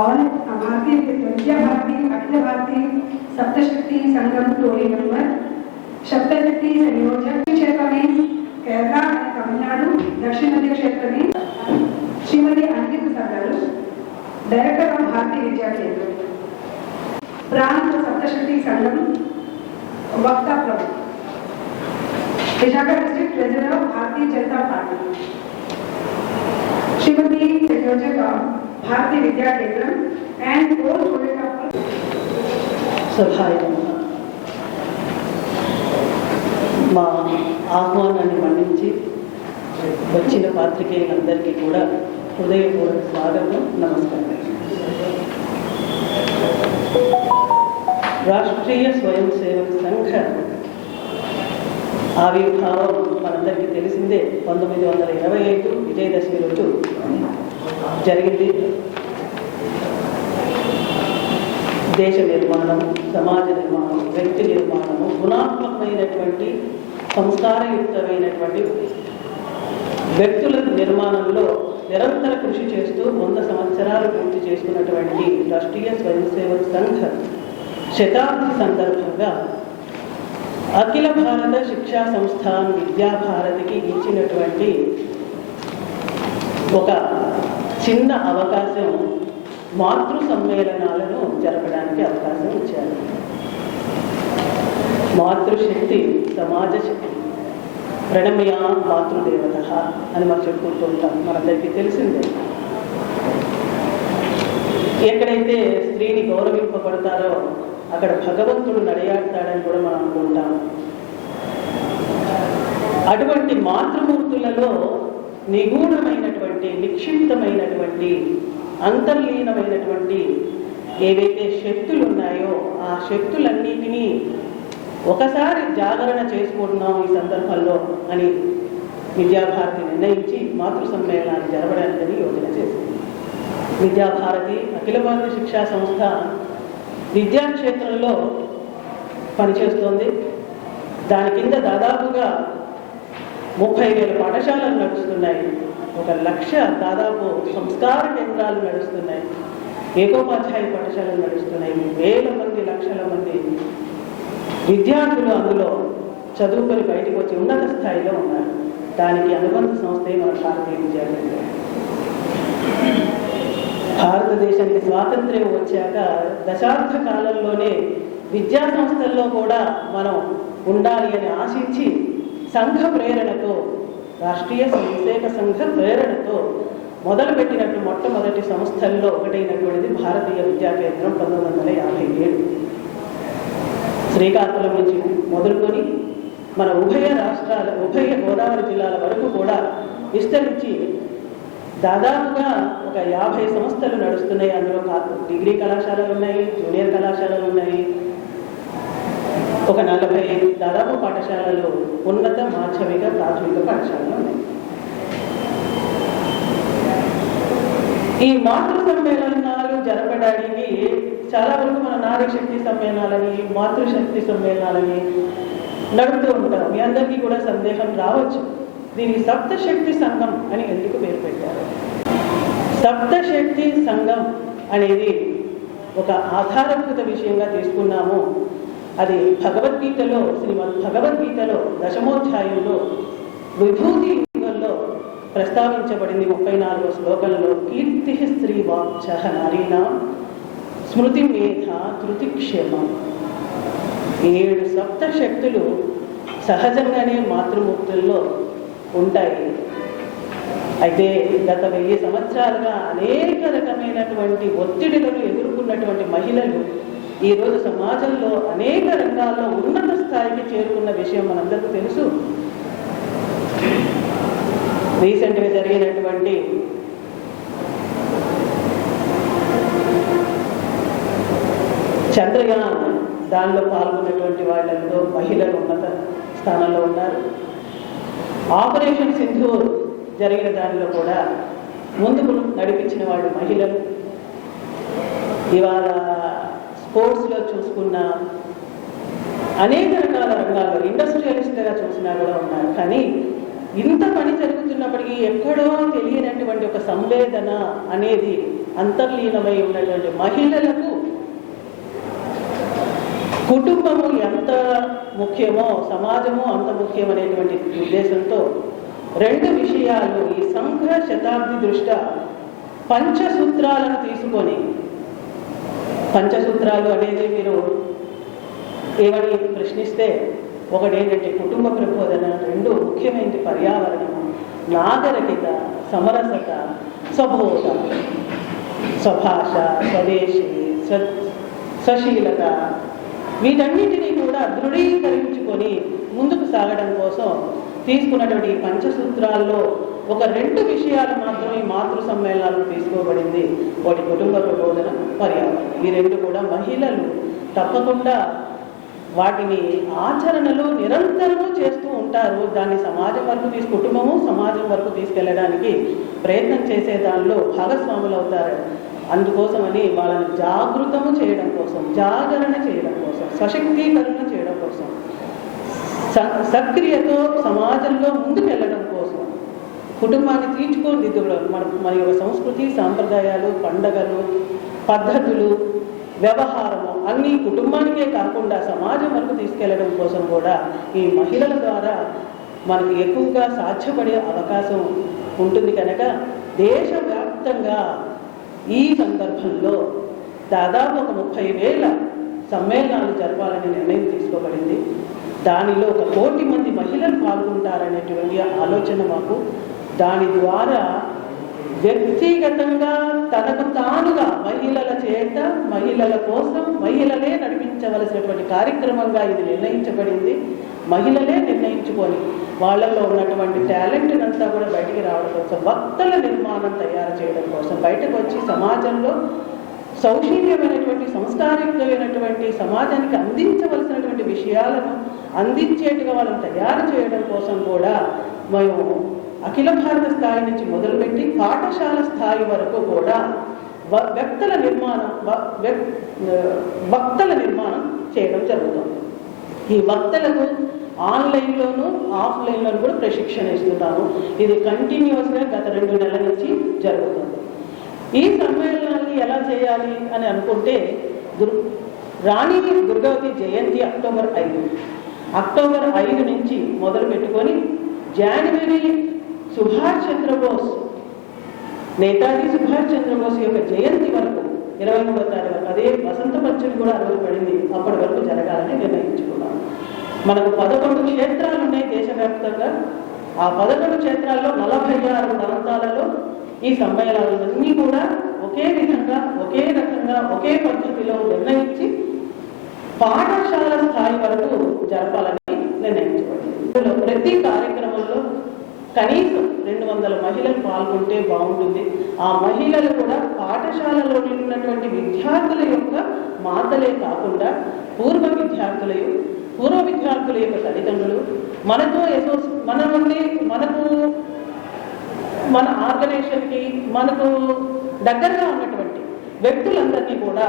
और भारतीय विद्या भारती अखिल भारतीय सप्तशक्ति संगम टोली नंबर सप्तशक्ति संयोजक क्षेत्र में केरला तमिलनाडु दक्षिण मध्य क्षेत्र में श्रीमती अंकित सगल डायरेक्टर ऑफ भारतीय विद्या केंद्र प्रांत सप्तशक्ति संगम वक्ता प्रमुख Vishakha district treasurer of Bharatiya Janata party Shrimati संयोजक भारतीय विद्या केंद्र एंड మా ఆహ్వానాన్ని మన్నించి వచ్చిన పాత్రికేయులందరికీ కూడా హృదయపూర్వక స్వాగతం, నమస్కారం. రాష్ట్రీయ స్వయం సేవక సంఘ ఆవిర్భావం మనందరికీ తెలిసిందే. 1925 విజయదశమి రోజు జరిగింది. దేశ నిర్మాణం, సమాజ నిర్మాణం, వ్యక్తి నిర్మాణము, గుణాత్మకమైనటువంటి సంస్కారయుక్తమైనటువంటి వ్యక్తుల నిర్మాణంలో నిరంతర కృషి చేస్తూ 100 సంవత్సరాలు పూర్తి చేసుకున్నటువంటి రాష్ట్రీయ స్వయం సేవక సంఘ శతాబ్ది సందర్భంగా అఖిల భారత శిక్షా సంస్థాన్ విద్యాభారతికి ఇచ్చినటువంటి ఒక చిన్న అవకాశం మాతృ సమ్మేళనాలను జరపడానికి అవకాశం ఇచ్చారు. మాతృశక్తి సమాజ శక్తి, ప్రణమ్యా మాతృదేవత అని మనం చెప్పుకుంటూ ఉంటాం. మనందరికీ తెలిసిందే. ఎక్కడైతే స్త్రీని గౌరవింపబడతారో అక్కడ భగవంతుడు నడయాడతాడని కూడా మనం అనుకుంటాం. అటువంటి మాతృమూర్తులలో నిగూఢమైనటువంటి, నిక్షిప్తమైనటువంటి, అంతర్లీనమైనటువంటి ఏవైతే శక్తులు ఉన్నాయో ఆ శక్తులన్నిటినీ ఒకసారి జాగరణ చేసుకుంటున్నాం ఈ సందర్భంలో అని విద్యాభారతి నిర్ణయించి మాతృ సమ్మేళనాన్ని జరపడానికి యోచన చేసింది. విద్యాభారతి అఖిల భారత శిక్షా సంస్థ విద్యాక్షేత్రంలో పనిచేస్తోంది. దాని కింద దాదాపుగా 30,000 పాఠశాలలు నడుస్తున్నాయి. 1,00,000 దాదాపు సంస్కార కేంద్రాలు నడుస్తున్నాయి. ఏకోపాధ్యాయ పాఠశాలలు నడుస్తున్నాయి. వేల మంది, లక్షల మంది విద్యార్థులు అందులో చదువుకొని బయటకు వచ్చి ఉన్నత స్థాయిలో ఉన్నారు. దానికి అనుబంధ సంస్థే మన భారతీయ విద్యా కేంద్రం. భారతదేశానికి స్వాతంత్ర్యం వచ్చాక దశాబ్ద కాలంలోనే విద్యా సంస్థల్లో కూడా మనం ఉండాలి అని ఆశించి సంఘ ప్రేరణతో, రాష్ట్రీయ స్వయంసేవక సంఘ ప్రేరణతో మొదలుపెట్టినట్టు మొట్టమొదటి సంస్థల్లో ఒకటైనటువంటిది భారతీయ విద్యా కేంద్రం 1957. శ్రీకాకుళం నుంచి మొదలుకొని మన ఉభయ గోదావరి జిల్లాల వరకు కూడా విస్తరించి దాదాపుగా ఒక 50 సంస్థలు నడుస్తున్నాయి. అందులో డిగ్రీ కళాశాలలు ఉన్నాయి, జూనియర్ కళాశాలలు ఉన్నాయి, ఒక 40 దాదాపు పాఠశాలలు, ఉన్నత మాధ్యమిక ప్రాథమిక పాఠశాలలు ఉన్నాయి. ఈ మాతృ సమ్మేళనాలు జరపడానికి చాలా వరకు మన నారీ శక్తి సమ్మేళనాలని, మాతృశక్తి సమ్మేళనాలని నడుపుతూ ఉంటాం. మీ అందరికీ కూడా సందేహం రావచ్చు, దీనికి సప్తశక్తి సంఘం అని ఎందుకు పేరు పెట్టారు? సప్తశక్తి సంఘం అనేది ఒక ఆధారభూత విషయంగా తీసుకున్నాము. అది భగవద్గీతలో, శ్రీమద్ భగవద్గీతలో 10వ విభూతి యుగంలో ప్రస్తావించబడింది. 34వ శ్లోకంలో కీర్తి స్త్రీ వాచ నారీణ స్మృతి మేధ ధృతిక్షేమం. 7 సప్తశక్తులు సహజంగానే మాతృమూర్తుల్లో ఉంటాయి. అయితే గత 1000 సంవత్సరాలుగా అనేక రకమైనటువంటి ఒత్తిడులను ఎదుర్కొన్నటువంటి మహిళలు ఈరోజు సమాజంలో అనేక రంగాల్లో ఉన్నత స్థాయికి చేరుకున్న విషయం మనందరికీ తెలుసు. రీసెంట్గా జరిగినటువంటి చంద్రయాన్ దానిలో పాల్గొన్నటువంటి వాళ్ళలో మహిళలు ఉన్నత స్థానంలో ఉన్నారు. ఆపరేషన్ సింధూర్ జరిగిన దానిలో కూడా ముందుకు నడిపించిన వాళ్ళు మహిళలు. ఇవాళ స్పోర్ట్స్లో చూసుకున్న అనేక రకాల రంగాల్లో ఇండస్ట్రియలిస్ట్గా చూసినా కూడా ఉన్నారు. కానీ ఇంత పని జరుగుతున్నప్పటికీ ఎక్కడో తెలియనటువంటి ఒక సంవేదన అనేది అంతర్లీనమై ఉన్నటువంటి మహిళలకు కుటుంబము ఎంత ముఖ్యమో సమాజము అంత ముఖ్యమనేటువంటి ఉద్దేశంతో రెండు విషయాలు ఈ సంఘ శతాబ్ది దృష్ట్యా పంచసూత్రాలను తీసుకొని, పంచసూత్రాలు అనేది మీరు ఏమని ప్రశ్నిస్తే ఒకటి ఏంటంటే కుటుంబ ప్రబోధన, రెండు ముఖ్యమైనది పర్యావరణం, నాగరికత, సమరసత, సబోధ, స్వభాష, స్వదేశీ, సశీలత, వీటన్నిటినీ కూడా దృఢీకరించుకొని ముందుకు సాగడం కోసం తీసుకున్నటువంటి ఈ పంచసూత్రాల్లో ఒక రెండు విషయాలు మాత్రం ఈ మాతృ సమ్మేళనాలు తీసుకోబడింది. ఒకటి కుటుంబ ప్రబోధన, పర్యావరణం. ఈ రెండు కూడా మహిళలు తప్పకుండా వాటిని ఆచరణలో నిరంతరము చేస్తూ ఉంటారు. దాన్ని సమాజం వరకు కుటుంబము సమాజం వరకు తీసుకెళ్ళడానికి ప్రయత్నం చేసే దానిలో భాగస్వాములు అవుతారు. అందుకోసమని వాళ్ళని జాగృతము చేయడం కోసం, జాగరణ చేయడం కోసం, సశక్తీకరణ చేయడం కోసం, సక్రియతో సమాజంలో ముందుకెళ్ళడం కోసం, కుటుంబాన్ని తీర్చుకోదిద్దుకోవడం, మన యొక్క సంస్కృతి, సాంప్రదాయాలు, పండగలు, పద్ధతులు, వ్యవహారము అన్నీ కుటుంబానికే కాకుండా సమాజం వరకు తీసుకెళ్లడం కోసం కూడా ఈ మహిళల ద్వారా మనకు ఎక్కువగా సాధ్యపడే అవకాశం ఉంటుంది. కనుక దేశవ్యాప్తంగా ఈ సందర్భంలో దాదాపు ఒక 30,000 సమ్మేళనాలు జరపాలని నిర్ణయం తీసుకోబడింది. దానిలో 1 కోటి మంది మహిళలు పాల్గొంటారనేటువంటి ఆలోచన మాకు. దాని ద్వారా వ్యక్తిగతంగా తనకు తానుగా మహిళల చేత, మహిళల కోసం, మహిళలే నడిపించవలసినటువంటి కార్యక్రమంగా ఇది నిర్ణయించబడింది. మహిళలే నిర్ణయించుకొని వాళ్ళల్లో ఉన్నటువంటి టాలెంట్ అంతా కూడా బయటికి రావడం కోసం, వక్తల నిర్మాణం తయారు చేయడం కోసం, బయటకు వచ్చి సమాజంలో సౌశీల్యమైనటువంటి, సంస్కారికమైనటువంటి, సమాజానికి అందించవలసినటువంటి విషయాలను అందించేట్టుగా వాళ్ళని తయారు చేయడం కోసం కూడా మేము అఖిల భారత స్థాయి నుంచి మొదలుపెట్టి పాఠశాల స్థాయి వరకు కూడా వక్తల నిర్మాణం చేయడం జరుగుతుంది. ఈ వక్తలకు ఆన్లైన్లోను ఆఫ్లైన్లోను కూడా ప్రశిక్షణ ఇస్తున్నాము. ఇది కంటిన్యూస్గా గత 2 నెలల నుంచి జరుగుతుంది. ఈ సమ్మేళనాన్ని ఎలా చేయాలి అని అనుకుంటే, రాణి దుర్గావతి జయంతి అక్టోబర్ 5 నుంచి మొదలు పెట్టుకొని జనవరి సుభాష్ చంద్రబోస్, నేతాజీ సుభాష్ చంద్రబోస్ యొక్క జయంతి వరకు 23వ తారీఖు, అదే వసంత పంచమి కూడా ఆ రోజు పడింది, అప్పటి వరకు జరగాలని నిర్ణయించుకున్నాం. మనకు 11 క్షేత్రాలు ఉన్నాయి దేశవ్యాప్తంగా. ఆ 11 క్షేత్రాల్లో 46 ప్రాంతాలలో ఈ సమ్మేళనాలన్నీ కూడా ఒకే విధంగా, ఒకే రకంగా, ఒకే పద్ధతిలో నిర్ణయించి పాఠశాల స్థాయి వరకు జరపాలని నిర్ణయించబడింది. ప్రతి కార్యక్రమంలో కనీసం 200 మహిళలు పాల్గొంటే బాగుంటుంది. ఆ మహిళలు కూడా పాఠశాలలో ఉన్నటువంటి విద్యార్థుల యొక్క మాతలే కాకుండా పూర్వ విద్యార్థుల యొక్క తల్లిదండ్రులు, మన ఆర్గనైజేషన్కి మనకు దగ్గరగా ఉన్నటువంటి వ్యక్తులందరినీ కూడా